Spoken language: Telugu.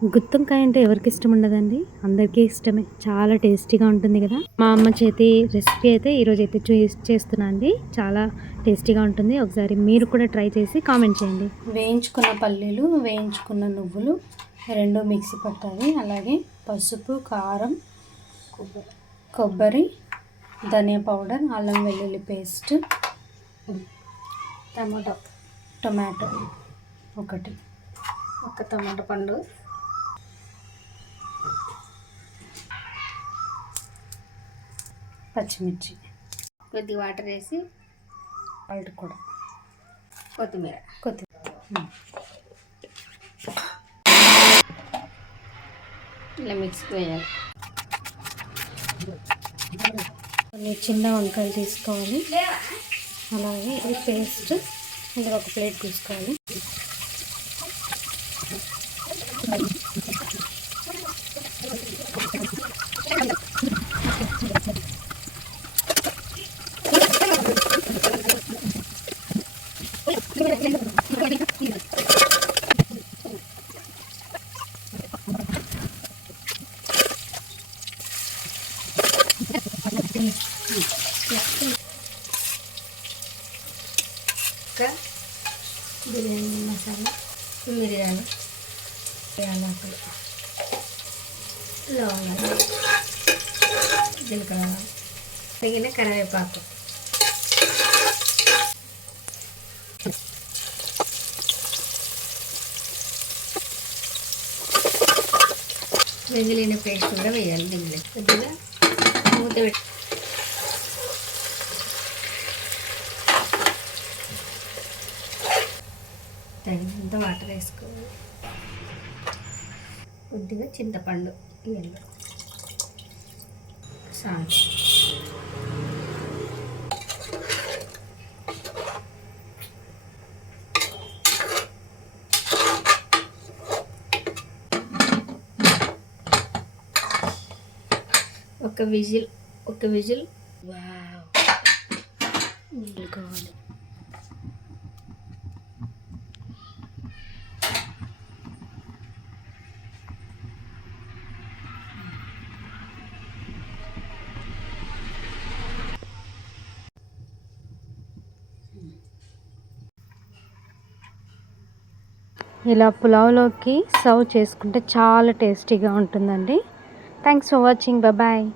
గుత్తొంకాయ అంటే ఎవరికి ఇష్టం ఉండదండి, అందరికీ ఇష్టమే. చాలా టేస్టీగా ఉంటుంది కదా. మా అమ్మ చేతి రెసిపీ అయితే ఈరోజు అయితే చేస్తున్నా అండి. చాలా టేస్టీగా ఉంటుంది. ఒకసారి మీరు కూడా ట్రై చేసి కామెంట్ చేయండి. వేయించుకున్న పల్లీలు, వేయించుకున్న నువ్వులు రెండు మిక్సీ పట్టాలి. అలాగే పసుపు, కారం, కొబ్బరి, ధనియా పౌడర్, అల్లం వెల్లుల్లి పేస్ట్, టొమాటో ఒక టమాటా పండు, పచ్చిమిర్చి, కొద్దిగా వాటర్ వేసి సాల్ట్ కూడా, కొత్తిమీర ఇలా మిక్స్కి వేయాలి. కొన్ని చిన్న వంకాయలు తీసుకోవాలి. అలాగే ఈ పేస్ట్ ఇందులో ఒక ప్లేట్ తీసుకోవాలి. ఇంకా బిర్యానీ మసాలా, మిరియాలు, యాలకులు, లవంగాలు, జీలకర్ర, తగిన కరివేపాకు, మిగిలిన పేస్ట్ కూడా వేయాలి. దీనిలో కొద్దిగా మూత పెట్టి తగినంత వాటర్ వేసుకోవాలి. కొద్దిగా చింతపండు, సాల్ట్, ఒక విజిల్ నీళ్ళు కావాలి. ఇలా పులావ్లోకి సర్వ్ చేసుకుంటే చాలా టేస్టీగా ఉంటుందండి. Thanks for watching. బాయ్.